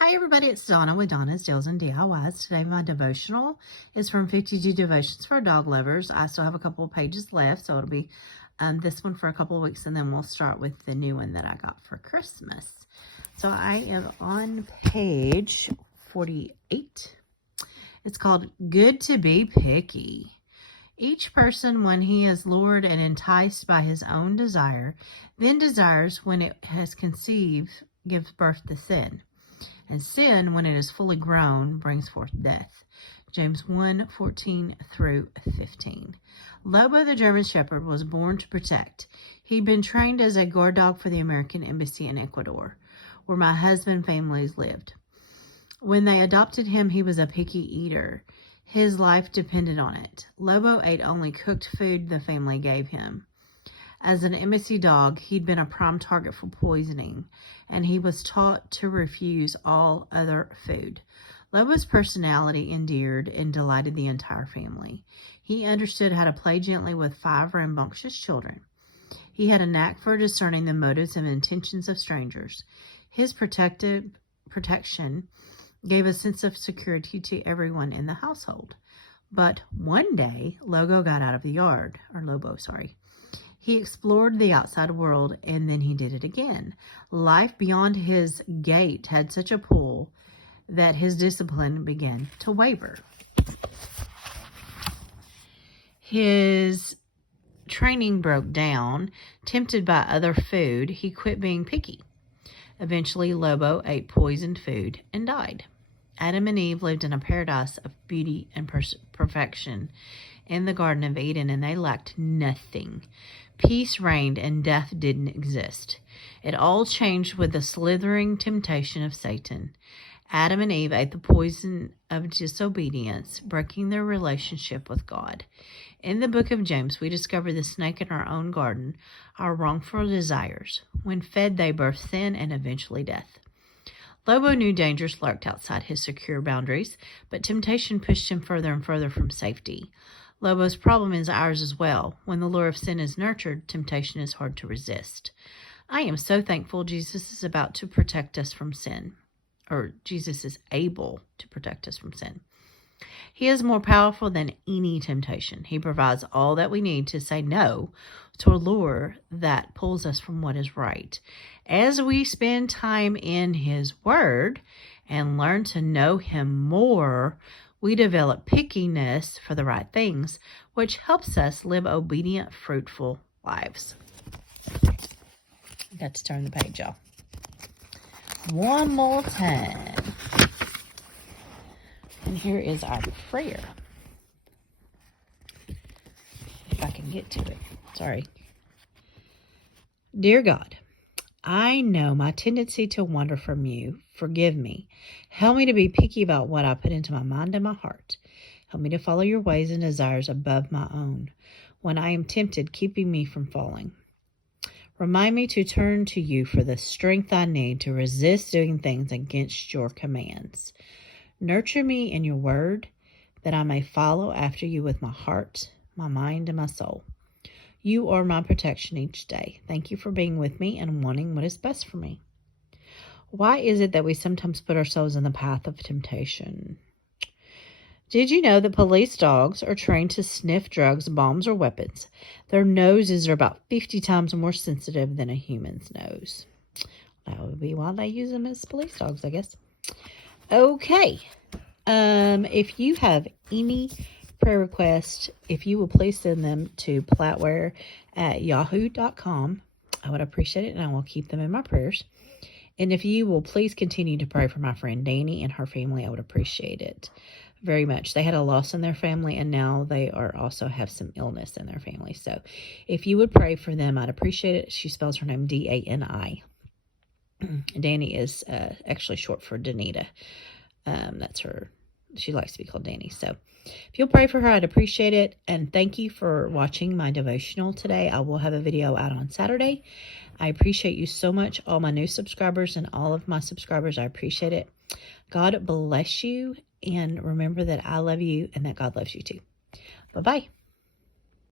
Hi everybody, it's Donna with Donna's Deals and DIYs. Today my devotional is from 52 Devotions for Dog Lovers. I still have a couple of pages left, so it'll be this one for a couple of weeks, and then we'll start with the new one that I got for Christmas. So I am on page 48. It's called Good to be Picky. Each person, when he is lured and enticed by his own desire, then desires when it has conceived, gives birth to sin. And sin, when it is fully grown, brings forth death. James 1:14 through 15. Lobo the German Shepherd was born to protect. He'd been trained as a guard dog for the American Embassy in Ecuador, where my husband's families lived. When they adopted him, he was a picky eater. His life depended on it. Lobo ate only cooked food the family gave him. As an embassy dog, he'd been a prime target for poisoning, and he was taught to refuse all other food. Lobo's personality endeared and delighted the entire family. He understood how to play gently with 5 rambunctious children. He had a knack for discerning the motives and intentions of strangers. His protection gave a sense of security to everyone in the household. But one day, Lobo got out of the yard, He explored the outside world, and then he did it again. Life beyond his gate had such a pull that his discipline began to waver. His training broke down. Tempted by other food, he quit being picky. Eventually, Lobo ate poisoned food and died. Adam and Eve lived in a paradise of beauty and perfection in the Garden of Eden, and they lacked nothing. Peace reigned and death didn't exist. It all changed with the slithering temptation of Satan. Adam and Eve ate the poison of disobedience, breaking their relationship with God. In the book of James, we discover the snake in our own garden, our wrongful desires. When fed, they birth sin and eventually death. Lobo knew dangers lurked outside his secure boundaries, but temptation pushed him further and further from safety. Lobo's problem is ours as well. When the lure of sin is nurtured, temptation is hard to resist. I am so thankful Jesus is about to protect us from sin, or Jesus is able to protect us from sin. He is more powerful than any temptation. He provides all that we need to say no to a lure that pulls us from what is right. As we spend time in His Word and learn to know Him more, we develop pickiness for the right things, which helps us live obedient, fruitful lives. Got to turn the page, y'all. One more time. And here is our prayer. If I can get to it. Sorry. Dear God, I know my tendency to wander from you. Forgive me. Help me to be picky about what I put into my mind and my heart. Help me to follow your ways and desires above my own. When I am tempted, keeping me from falling. Remind me to turn to you for the strength I need to resist doing things against your commands. Nurture me in your word, that I may follow after you with my heart, my mind, and my soul. You are my protection each day. Thank you for being with me and wanting what is best for me. Why is it that we sometimes put ourselves in the path of temptation? Did you know that police dogs are trained to sniff drugs, bombs, or weapons? Their noses are about 50 times more sensitive than a human's nose. That would be why they use them as police dogs, I guess. Okay. If you have any prayer requests, if you will please send them to plateware@yahoo.com. I would appreciate it, and I will keep them in my prayers. And if you will please continue to pray for my friend Danny and her family, I would appreciate it very much. They had a loss in their family, and now they are also have some illness in their family. So if you would pray for them, I'd appreciate it. She spells her name D-A-N-I. Danny is actually short for Danita. That's her. She likes to be called Danny. So if you'll pray for her, I'd appreciate it. And thank you for watching my devotional today. I will have a video out on Saturday. I appreciate you so much, all my new subscribers and all of my subscribers. I appreciate it. God bless you. And remember that I love you and that God loves you too. Bye-bye.